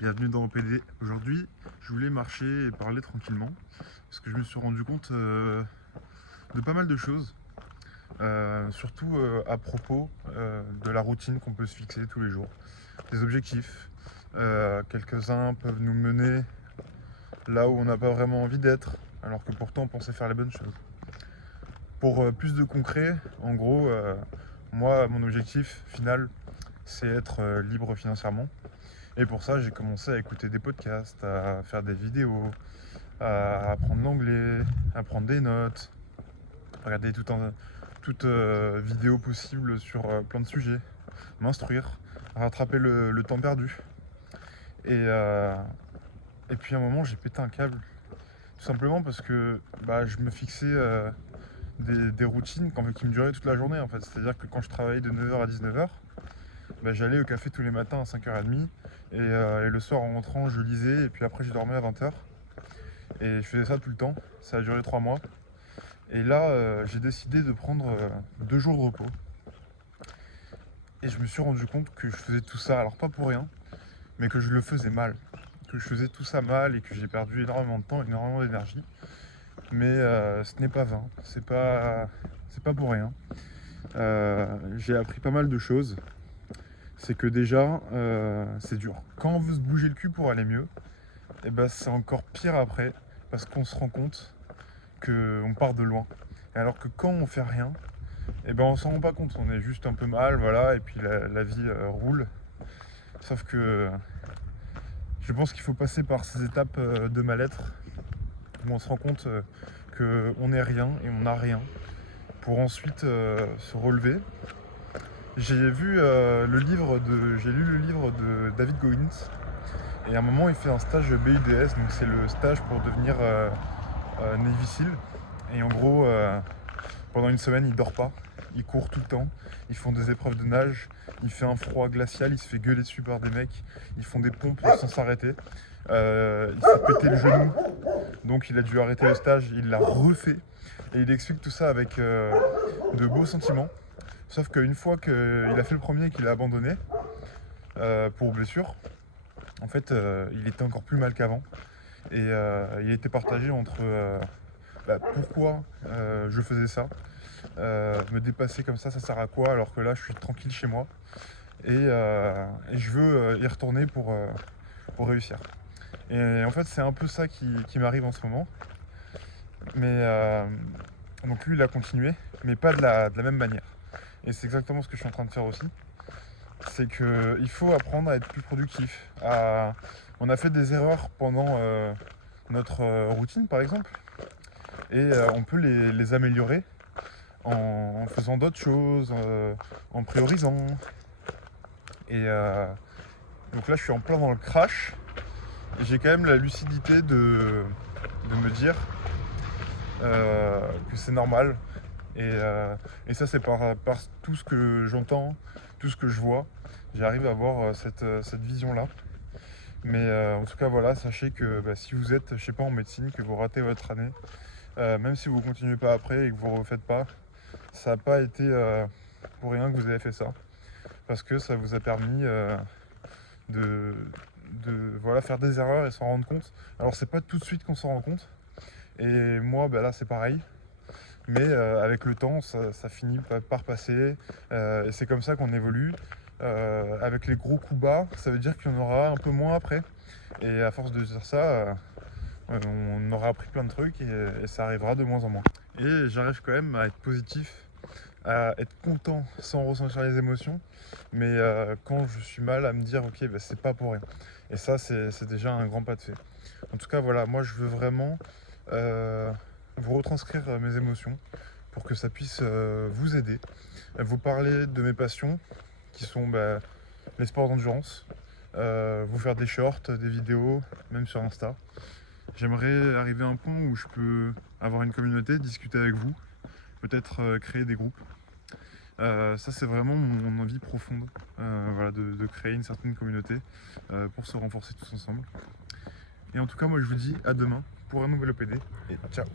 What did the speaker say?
Bienvenue dans OPD. Aujourd'hui, je voulais marcher et parler tranquillement parce que je me suis rendu compte de pas mal de choses, surtout à propos de la routine qu'on peut se fixer tous les jours, des objectifs. Quelques-uns peuvent nous mener là où on n'a pas vraiment envie d'être, alors que pourtant on pensait faire les bonnes choses. Pour plus de concret, en gros, moi, mon objectif final, c'est être libre financièrement. Et pour ça, j'ai commencé à écouter des podcasts, à faire des vidéos, à apprendre l'anglais, à prendre des notes, à regarder toute vidéo possible sur plein de sujets, m'instruire, à rattraper le temps perdu. Et puis à un moment, j'ai pété un câble. Tout simplement parce que je me fixais des routines qui me duraient toute la journée en fait. C'est-à-dire que quand je travaillais de 9h à 19h, j'allais au café tous les matins à 5h30 et le soir en rentrant je lisais et puis après je dormais à 20h. Et je faisais ça tout le temps, ça a duré 3 mois. Et là j'ai décidé de prendre 2 jours de repos. Et je me suis rendu compte que je faisais tout ça, alors pas pour rien, mais que je le faisais mal. Que je faisais tout ça mal et que j'ai perdu énormément de temps, énormément d'énergie. Mais ce n'est pas vain, c'est pas pour rien. J'ai appris pas mal de choses. C'est que déjà, c'est dur. Quand on veut se bouger le cul pour aller mieux, c'est encore pire après, parce qu'on se rend compte qu'on part de loin. Alors que quand on fait rien, on s'en rend pas compte, on est juste un peu mal, voilà, et puis la vie roule. Sauf que je pense qu'il faut passer par ces étapes de mal-être, où on se rend compte qu'on n'est rien et on n'a rien, pour ensuite se relever. J'ai lu le livre de David Goggins, et à un moment il fait un stage BUDS, donc c'est le stage pour devenir Navy SEAL. Et en gros, pendant une semaine, il dort pas, il court tout le temps, ils font des épreuves de nage, il fait un froid glacial, il se fait gueuler dessus par des mecs, ils font des pompes sans s'arrêter. Il s'est pété le genou, donc il a dû arrêter le stage, il l'a refait, et il explique tout ça avec de beaux sentiments. Sauf qu'une fois qu'il a fait le premier et qu'il a abandonné pour blessure, en fait, il était encore plus mal qu'avant. Et il était partagé entre pourquoi je faisais ça, me dépasser comme ça sert à quoi alors que là je suis tranquille chez moi. Et je veux y retourner pour réussir. Et en fait, c'est un peu ça qui m'arrive en ce moment. Mais donc lui, il a continué, mais pas de la même manière. Et c'est exactement ce que je suis en train de faire aussi. C'est qu'il faut apprendre à être plus productif. On a fait des erreurs pendant notre routine, par exemple, et on peut les améliorer en faisant d'autres choses, en priorisant. Et donc là, je suis en plein dans le crash. Et j'ai quand même la lucidité de me dire que c'est normal. Et ça, c'est par tout ce que j'entends, tout ce que je vois. J'arrive à avoir cette vision-là. Mais en tout cas, voilà, sachez que si vous êtes, je sais pas, en médecine, que vous ratez votre année, même si vous continuez pas après et que vous ne refaites pas, ça n'a pas été pour rien que vous avez fait ça. Parce que ça vous a permis de faire des erreurs et s'en rendre compte. Alors c'est pas tout de suite qu'on s'en rend compte. Et moi, là, c'est pareil. Mais avec le temps, ça finit par passer. Et c'est comme ça qu'on évolue. Avec les gros coups bas, ça veut dire qu'il y en aura un peu moins après. Et à force de dire ça, on aura appris plein de trucs et ça arrivera de moins en moins. Et j'arrive quand même à être positif, à être content sans ressentir les émotions. Mais quand je suis mal, à me dire ok, c'est pas pour rien. Et ça, c'est déjà un grand pas de fait. En tout cas, voilà, moi je veux vraiment vous retranscrire mes émotions pour que ça puisse vous aider, vous parler de mes passions qui sont les sports d'endurance, vous faire des shorts, des vidéos, même sur Insta. J'aimerais arriver à un point où je peux avoir une communauté, discuter avec vous, peut-être créer des groupes. Ça, c'est vraiment mon envie profonde, de créer une certaine communauté pour se renforcer tous ensemble. Et en tout cas, moi je vous dis à demain pour un nouvel OPD et ciao.